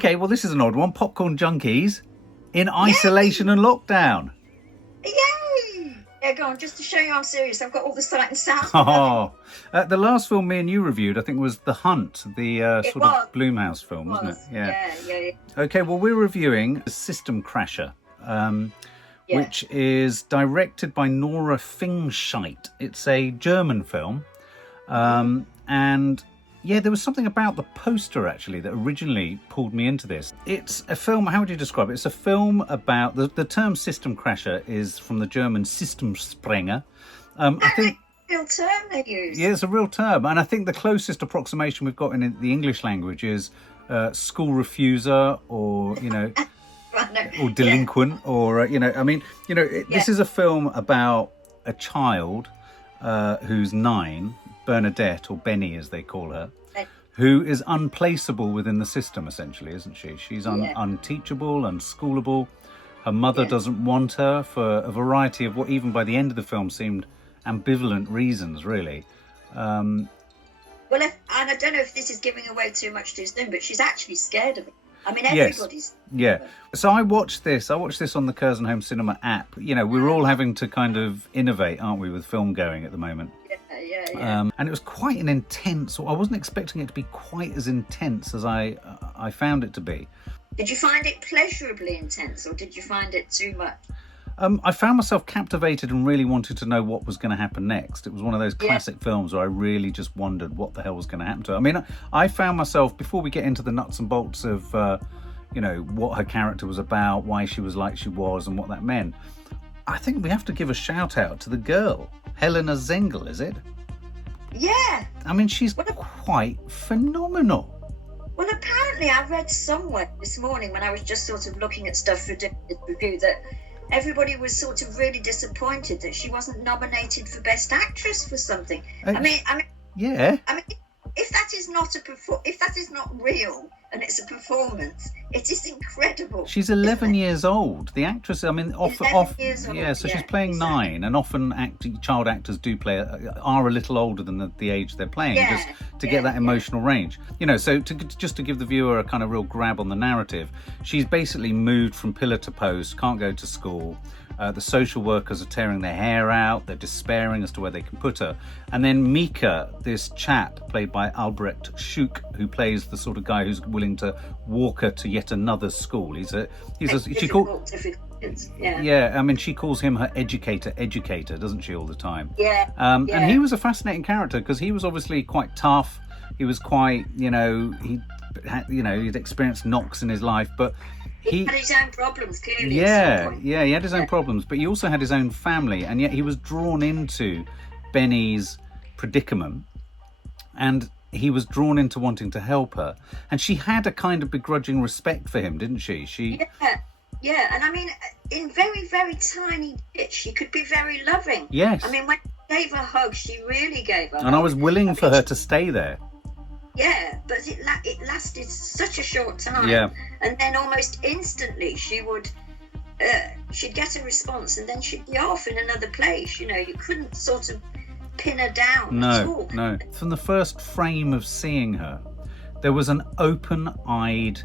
Okay, well, this is an odd one. Popcorn Junkies in isolation and lockdown. Yay! Yeah, go on, just to show you I'm serious. I've got all the sight and sound. Oh, the last film me and you reviewed, I think, was The Hunt, the of Blumhouse film, wasn't it? Yeah. Okay, well, we're reviewing System Crasher, which is directed by Nora Fingscheidt. It's a German film. And yeah, there was something about the poster, actually, that originally pulled me into this. It's a film, how would you describe it? It's a film about, the term System Crasher is from the German Systemsprenger. I think... Real term they use. Yeah, it's a real term. And I think the closest approximation we've got in the English language is school refuser, or, or delinquent, or, this is a film about a child who's 9, Bernadette, or Benni as they call her, who is unplaceable within the system, essentially, isn't she? She's unteachable, unschoolable. Her mother doesn't want her for a variety of what even by the end of the film seemed ambivalent reasons, really. And I don't know if this is giving away too much too soon, but she's actually scared of it. I mean, everybody's... Yes. Yeah. So I watched this on the Curzon Home Cinema app. We're all having to kind of innovate, aren't we, with film going at the moment. Yeah. And it was quite an intense... I wasn't expecting it to be quite as intense as I found it to be. Did you find it pleasurably intense, or did you find it too much? I found myself captivated and really wanted to know what was going to happen next. It was one of those classic films where I really just wondered what the hell was going to happen to her. I mean, I found myself, before we get into the nuts and bolts of, what her character was about, why she was like she was, and what that meant, I think we have to give a shout out to the girl, Helena Zengel, is it? Yeah. I mean, she's quite phenomenal. Well, apparently I read somewhere this morning when I was just sort of looking at stuff for this review that everybody was sort of really disappointed that she wasn't nominated for Best Actress for something. Yeah. If that is not real and it's a performance, it is incredible. She's 11 years old. The actress, I mean, she's playing 9, and often child actors are a little older than the age they're playing, just to get that emotional range. So just to give the viewer a kind of real grab on the narrative, she's basically moved from pillar to post, can't go to school. The social workers are tearing their hair out. They're despairing as to where they can put her. And then Mika, this chap played by Albrecht Schuck, who plays the sort of guy who's willing to walk her to yet another school. She calls him her educator, doesn't she, all the time? Yeah. And he was a fascinating character because he was obviously quite tough. He was quite, he'd experienced knocks in his life, but he had his own problems, clearly. He had his own problems, but he also had his own family, and yet he was drawn into Benny's predicament, and he was drawn into wanting to help her, and she had a kind of begrudging respect for him, didn't she? Yeah, and I mean, in very, very tiny bits, she could be very loving. Yes. I mean, when she gave her hug, she really gave her and I was willing for her to stay there. Yeah, but it lasted such a short time. Yeah. And then almost instantly she'd get a response, and then she'd be off in another place. You couldn't sort of pin her down at all. No. From the first frame of seeing her, there was an open-eyed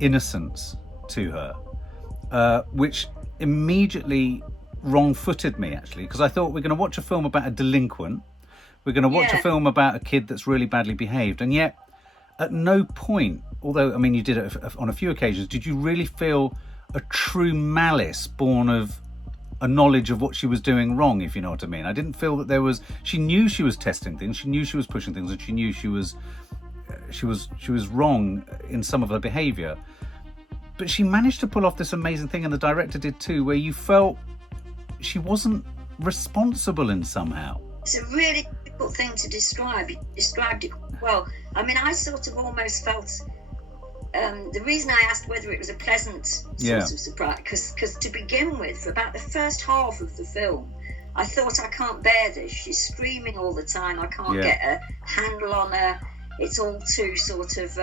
innocence to her, which immediately wrong-footed me, actually, because I thought we're going to watch a film about a delinquent. We're going to watch a film about a kid that's really badly behaved, and yet at no point, although, I mean, you did it on a few occasions, did you really feel a true malice born of a knowledge of what she was doing wrong, if you know what I mean? I didn't feel that she knew she was testing things, she knew she was pushing things, and she knew she was wrong in some of her behaviour. But she managed to pull off this amazing thing, and the director did too, where you felt she wasn't responsible in somehow. It's a really difficult thing to describe. You described it well. I mean, I sort of almost felt the reason I asked whether it was a pleasant sort of surprise, because to begin with, for about the first half of the film, I thought, I can't bear this. She's screaming all the time. I can't get a handle on her. It's all too sort of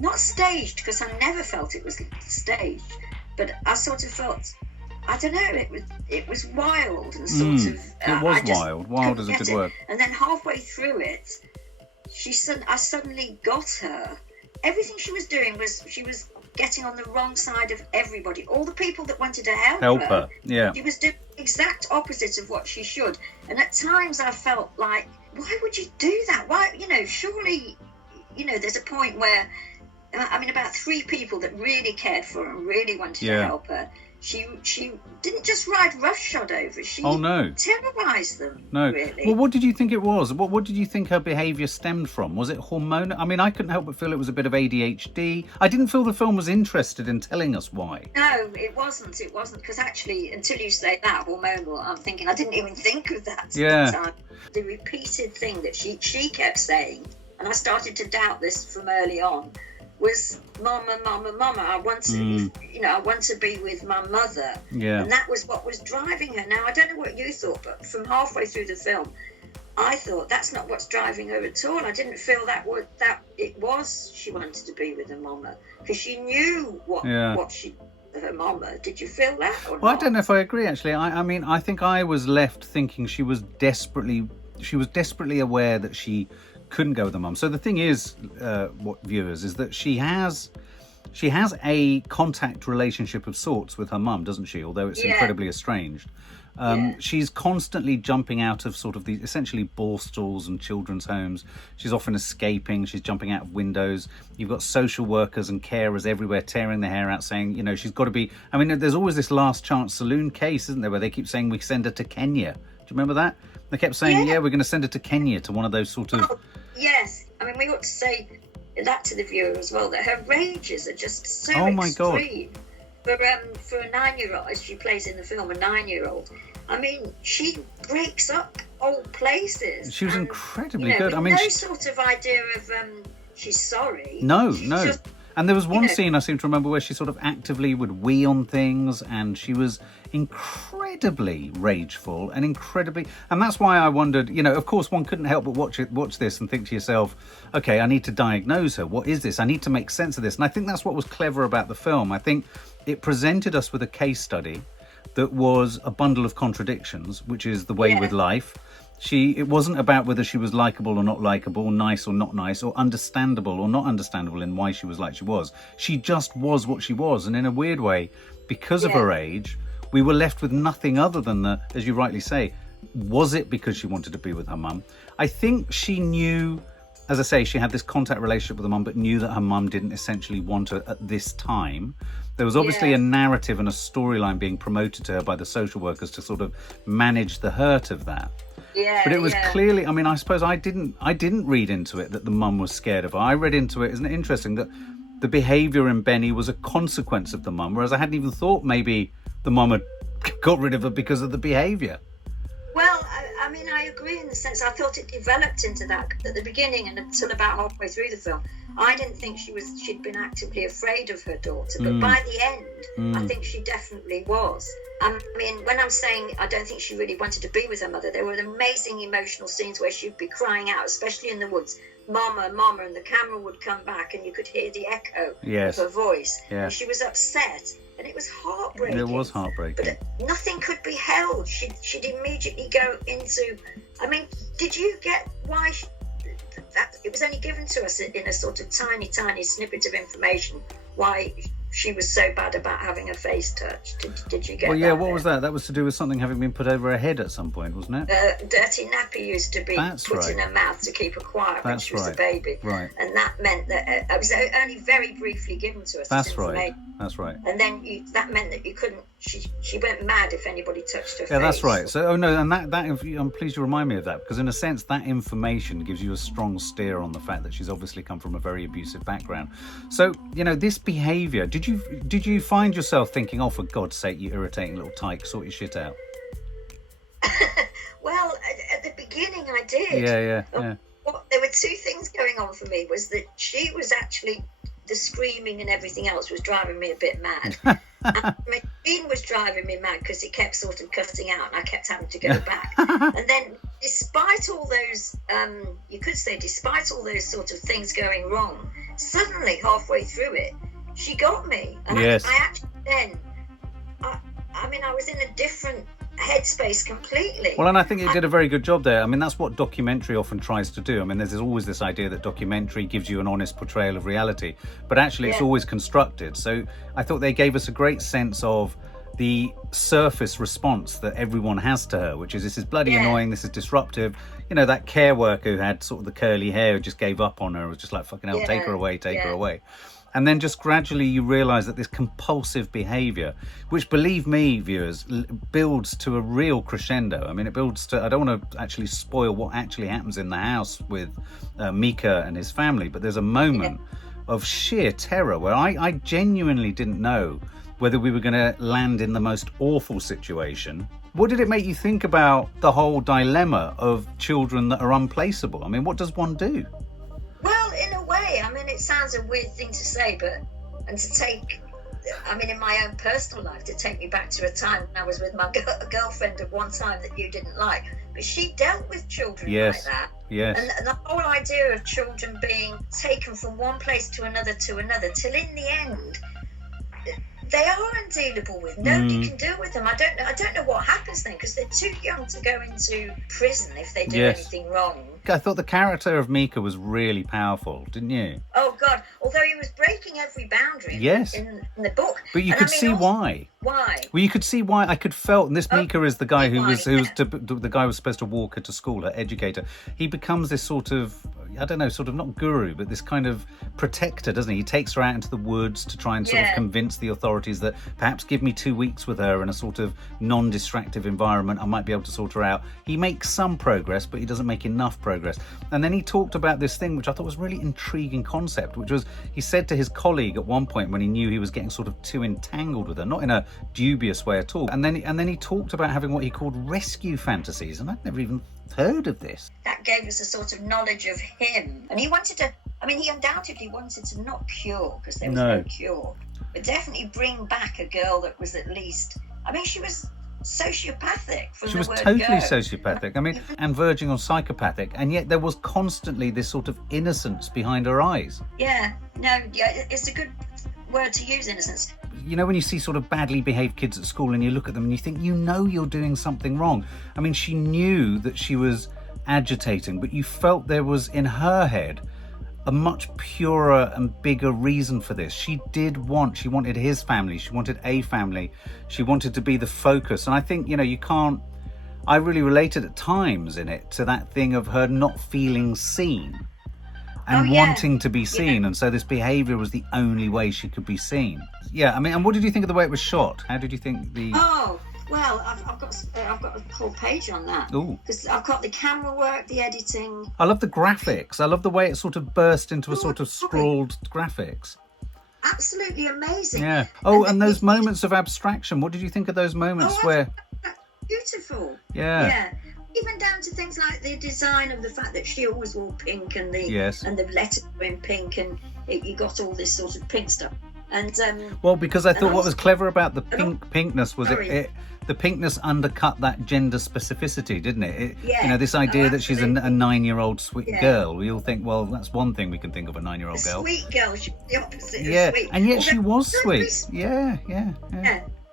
not staged, because I never felt it was staged, but I sort of felt, I don't know, it was wild and sort of... It was wild. Wild is a good word. And then halfway through it, I suddenly got her everything she was doing was she was getting on the wrong side of everybody. All the people that wanted to help her. Yeah. She was doing the exact opposite of what she should. And at times I felt like, why would you do that? Why, surely, there's a point where, about 3 people that really cared for her and really wanted to help her. She didn't just ride roughshod over. She terrorised them. No. Really. Well, what did you think it was? What did you think her behaviour stemmed from? Was it hormonal? I mean, I couldn't help but feel it was a bit of ADHD. I didn't feel the film was interested in telling us why. No, it wasn't. Because actually, until you say that, hormonal, I'm thinking, I didn't even think of that at the time. The repeated thing that she kept saying, and I started to doubt this from early on, was mama, mama, mama. I want to, I want to be with my mother. Yeah. And that was what was driving her. Now, I don't know what you thought, but from halfway through the film, I thought that's not what's driving her at all. I didn't feel that it was she wanted to be with her mama, because she knew what her mama. Did you feel that or Well, not? I don't know if I agree, actually. I mean, I think I was left thinking she was desperately aware that she couldn't go with her mum. So the thing is, what viewers, is that she has a contact relationship of sorts with her mum, doesn't she? Although it's incredibly estranged. She's constantly jumping out of sort of these essentially ball stalls and children's homes. She's often escaping. She's jumping out of windows. You've got social workers and carers everywhere tearing their hair out, saying, she's got to be. I mean, there's always this last chance saloon case, isn't there, where they keep saying we send her to Kenya. Do you remember that? They kept saying, we're going to send her to Kenya, to one of those sort of. Oh, yes. I mean, we ought to say that to the viewer as well, that her rages are just so extreme. For a 9-year-old, as she plays in the film, a 9-year-old, I mean, she breaks up old places. She was incredibly good. I mean, no sort of idea of she's sorry. No. And there was one scene I seem to remember where she sort of actively would wee on things, and she was incredibly rageful and that's why I wondered, of course one couldn't help but watch this and think to yourself, okay, I need to diagnose her. What is this? I need to make sense of this. And I think that's what was clever about the film. I think it presented us with a case study that was a bundle of contradictions, which is the way with life. It wasn't about whether she was likeable or not likeable, nice or not nice, or understandable or not understandable in why she was like she was. She just was what she was. And in a weird way, because of her age, we were left with nothing other than as you rightly say, was it because she wanted to be with her mum? I think she knew, as I say, she had this contact relationship with her mum, but knew that her mum didn't essentially want her at this time. There was obviously a narrative and a storyline being promoted to her by the social workers to sort of manage the hurt of that. Yeah, but it was clearly, I mean, I suppose I didn't read into it that the mum was scared of her. I read into it, isn't it interesting, that the behaviour in Benni was a consequence of the mum, whereas I hadn't even thought maybe the mum had got rid of her because of the behaviour. Well, I mean, I agree in the sense I thought it developed into that at the beginning and until about halfway through the film. I didn't think she'd been actively afraid of her daughter, but by the end, I think she definitely was. I mean, when I'm saying I don't think she really wanted to be with her mother, there were amazing emotional scenes where she'd be crying out, especially in the woods, "Mama, Mama," and the camera would come back and you could hear the echo of her voice. Yeah. And she was upset, and it was heartbreaking. It was heartbreaking. But nothing could be held. She'd immediately go into. I mean, did you get why? That it was only given to us in a sort of tiny snippet of information why she was so bad about having her face touched. Did you get that? What was that? That was to do with something having been put over her head at some point, wasn't it? Dirty nappy used to be put in her mouth to keep her quiet when she was a baby. Right. And that meant that it was only very briefly given to us. That's right. And then that meant that you couldn't. She went mad if anybody touched her face. Yeah, that's right. So, and that I'm pleased you remind me of that, because in a sense that information gives you a strong steer on the fact that she's obviously come from a very abusive background. So, this behaviour, did you find yourself thinking, oh, for God's sake, you irritating little tyke, sort your shit out? Well, at the beginning I did. Yeah. There were two things going on for me. Was that she was actually, the screaming and everything else was driving me a bit mad. And Machine was driving me mad because it kept sort of cutting out and I kept having to go back. And then despite all those, you could say despite all those sort of things going wrong, suddenly halfway through it, she got me. And yes. I actually then, I mean, I was in a different headspace completely. Well, and I think it did a very good job there. I mean, that's what documentary often tries to do. I mean, there's always this idea that documentary gives you an honest portrayal of reality, but actually it's always constructed. So I thought they gave us a great sense of the surface response that everyone has to her, which is, this is bloody annoying, this is disruptive. You know, that care worker who had sort of the curly hair who just gave up on her, was just like, fucking hell, take her away, take her away. And then just gradually you realise that this compulsive behaviour, which, believe me, viewers, builds to a real crescendo. I mean, it builds to, I don't want to actually spoil what actually happens in the house with Mika and his family, but there's a moment of sheer terror where I genuinely didn't know whether we were going to land in the most awful situation. What did it make you think about the whole dilemma of children that are unplaceable? I mean, what does one do? Well, in a way, I mean, it sounds a weird thing to say, but, and to take, I mean, in my own personal life, to take me back to a time when I was with my girlfriend at one time that you didn't like, but she dealt with children like that. Yes. And the whole idea of children being taken from one place to another, till in the end, they are undealable with. Nobody can deal with them. I don't know what happens then, because they're too young to go into prison if they do anything wrong. I thought the character of Mika was really powerful, didn't you? Oh God! Although he was breaking every boundary in the book, but you could see why. Why? Well, you could see why. I could felt, and this Mika is the guy the guy who was supposed to walk her to school, her educator. He becomes this sort of, I don't know, sort of not guru, but this kind of protector, doesn't he? He takes her out into the woods to try and sort of convince the authorities that perhaps give me 2 weeks with her in a sort of non-distractive environment, I might be able to sort her out. He makes some progress, but he doesn't make enough progress. And then he talked about this thing, which I thought was a really intriguing concept, which was, he said to his colleague at one point when he knew he was getting sort of too entangled with her, not in a dubious way at all. And then he talked about having what he called rescue fantasies, and I'd never even heard of this. That gave us a sort of knowledge of him, and he wanted to, I mean, he undoubtedly wanted to not cure, because there was no cure, but definitely bring back a girl that was at least, I mean, she was sociopathic from she the was word totally go. Sociopathic, I mean, and verging on psychopathic, and yet there was constantly this sort of innocence behind her eyes. It's a good word to use, innocence. You know, when you see sort of badly behaved kids at school and you look at them and you think, you know, you're doing something wrong. I mean, she knew that she was agitating, but you felt there was in her head a much purer and bigger reason for this. She wanted his family, she wanted a family, she wanted to be the focus. And I think, you know, I really related at times in it to that thing of her not feeling seen and wanting to be seen. And so this behaviour was the only way she could be seen. Yeah, I mean, and what did you think of the way it was shot? How did you think the... Oh, well, I've got a whole page on that. Ooh. Because I've got the camera work, the editing. I love the graphics. I love the way it sort of burst into a sort of scrawled graphics. Absolutely amazing. Yeah. Oh, and those moments of abstraction. What did you think of those moments where... Beautiful. Yeah. Even down to things like the design of the fact that she always wore pink and the letters were in pink, and you got all this sort of pink stuff. And well, because I thought what was clever about the pinkness was the pinkness undercut that gender specificity, didn't it? You know, this idea that she's a 9-year-old sweet girl. We all think, well, that's one thing we can think of a 9-year-old girl. Sweet girl, she's the opposite of sweet. And yet she was sweet. Yeah.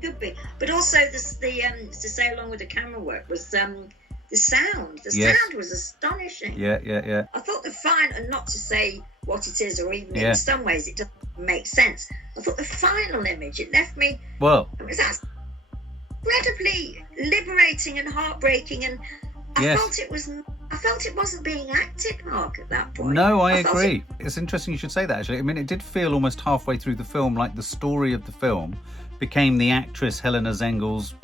Could be. But also to say along with the camera work was the sound. The sound was astonishing. Yeah. I thought the final, and not to say what it is, or even in some ways it doesn't make sense. I thought the final image, it left me. Well, it was incredibly liberating and heartbreaking, and I felt it wasn't being acted, Mark, at that point. No, I agree. It's interesting you should say that, actually. I mean, it did feel almost halfway through the film like the story of the film became the actress Helena Zengel's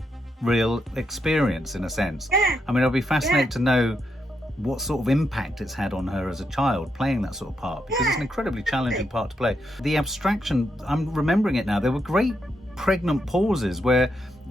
real experience, in a sense. I mean, I'll be fascinated to know what sort of impact it's had on her as a child playing that sort of part, because it's an incredibly challenging part to play. The abstraction, I'm remembering it now, there were great pregnant pauses where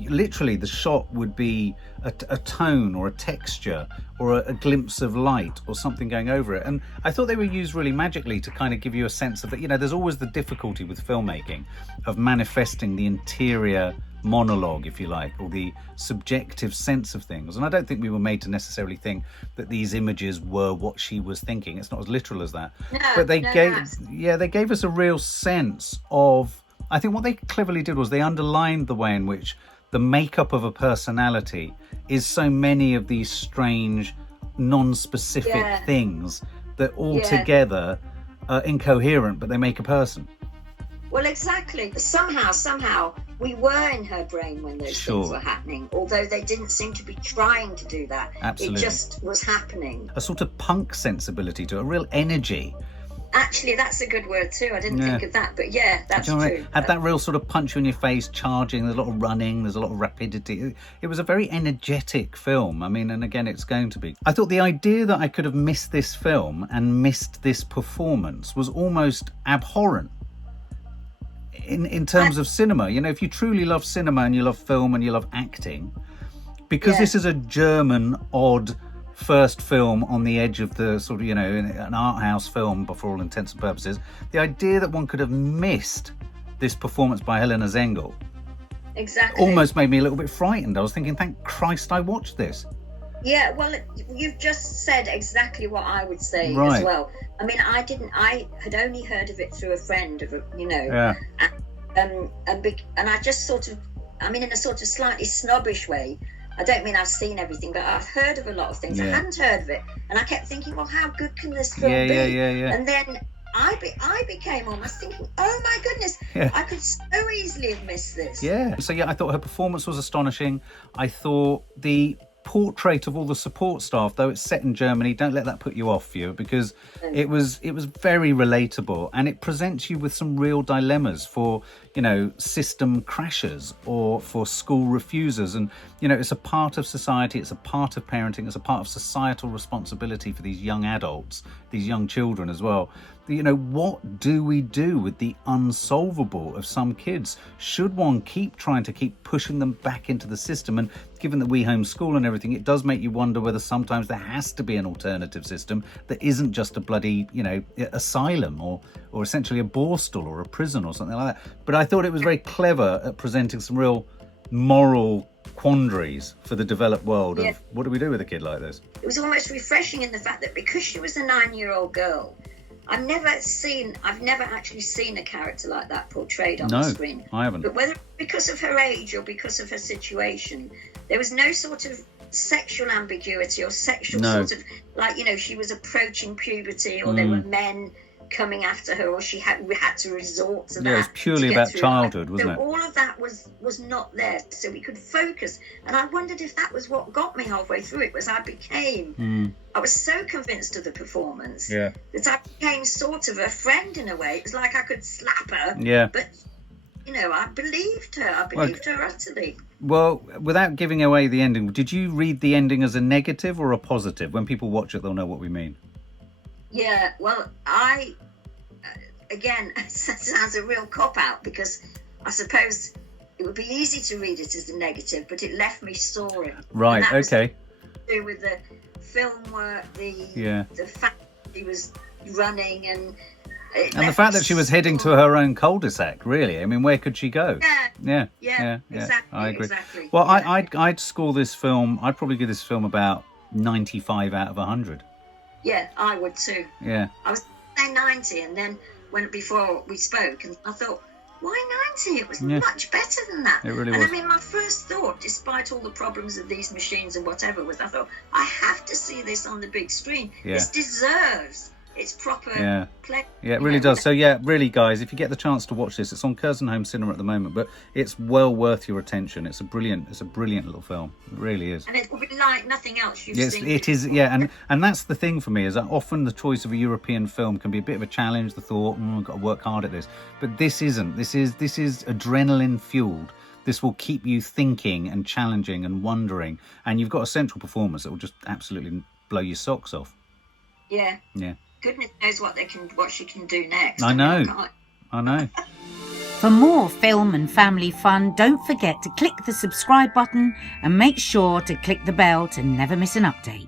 literally the shot would be a tone or a texture or a glimpse of light or something going over it, and I thought they were used really magically to kind of give you a sense of that. You know, there's always the difficulty with filmmaking of manifesting the interior monologue, if you like, or the subjective sense of things, and I don't think we were made to necessarily think that these images were what she was thinking. It's not as literal as that. But they gave us a real sense of, I think what they cleverly did was they underlined the way in which the makeup of a personality is so many of these strange, non-specific things that all together are incoherent, but they make a person. Well, exactly. Somehow, we were in her brain when those things were happening, although they didn't seem to be trying to do that. Absolutely. It just was happening. A sort of punk sensibility to it, a real energy. Actually, that's a good word too. I didn't think of that, but that's true. Had that real sort of punch you in your face, charging. There's a lot of running. There's a lot of rapidity. It was a very energetic film. I mean, and again, it's going to be. I thought the idea that I could have missed this film and missed this performance was almost abhorrent. In terms of cinema, you know, if you truly love cinema and you love film and you love acting, because this is a German, odd first film on the edge of the sort of, you know, an art house film for all intents and purposes, the idea that one could have missed this performance by Helena Zengel almost made me a little bit frightened. I was thinking, thank Christ I watched this. Yeah, well, you've just said exactly what I would say as well. I mean, I had only heard of it through a friend of, you know, and I just sort of, I mean, in a sort of slightly snobbish way, I don't mean I've seen everything, but I've heard of a lot of things. I hadn't heard of it, and I kept thinking, well, how good can this film be? And then I became almost thinking, oh my goodness, I could so easily have missed this. So I thought her performance was astonishing. I thought the portrait of all the support staff, though it's set in Germany, don't let that put you off, you, because it was very relatable, and it presents you with some real dilemmas for, you know, system crashers or for school refusers. And, you know, it's a part of society, it's a part of parenting, it's a part of societal responsibility for these young adults, these young children as well. You know, what do we do with the unsolvable of some kids? Should one keep trying to keep pushing them back into the system? And given that we homeschool and everything, it does make you wonder whether sometimes there has to be an alternative system that isn't just a bloody, you know, asylum or essentially a borstal or a prison or something like that. But I thought it was very clever at presenting some real moral quandaries for the developed world of what do we do with a kid like this? It was almost refreshing in the fact that because she was a 9-year-old girl, I've never actually seen a character like that portrayed on the screen. No, I haven't. But whether because of her age or because of her situation, there was no sort of sexual ambiguity or sexual sort of, like, you know, she was approaching puberty or there were men coming after her or we had to resort to that. Yeah, it was purely about childhood, wasn't it? All of that was not there, so we could focus. And I wondered if that was what got me halfway through it, was I was so convinced of the performance that I became sort of a friend in a way. It was like I could slap her. Yeah. But, you know, I believed her. I believed her utterly. Well, without giving away the ending, did you read the ending as a negative or a positive? When people watch it, they'll know what we mean. Yeah, well, again, it sounds a real cop-out, because I suppose it would be easy to read it as a negative, but it left me soaring. Right, okay. To do with the film work, the fact that she was running, and the fact that she was heading to her own cul-de-sac, really. I mean, where could she go? Yeah, exactly. I agree. Exactly. Well, I'd score this film, I'd probably give this film about 95 out of 100. Yeah, I would too. Yeah. I was saying 90, and then before we spoke, and I thought, why 90? It was much better than that. It really was. And I mean, my first thought, despite all the problems of these machines and whatever, was I thought, I have to see this on the big screen. Yeah. This deserves its proper play. Yeah, it really does. So yeah, really, guys, if you get the chance to watch this, it's on Curzon Home Cinema at the moment, but it's well worth your attention. It's a brilliant little film. It really is. And it will be like nothing else you've seen. It is, yeah, and that's the thing for me, is that often the choice of a European film can be a bit of a challenge. The thought, I've got to work hard at this, but this isn't. This is adrenaline fueled. This will keep you thinking and challenging and wondering, and you've got a central performance that will just absolutely blow your socks off. Yeah. Yeah. Goodness knows what she can do next. I know. For more film and family fun, don't forget to click the subscribe button and make sure to click the bell to never miss an update.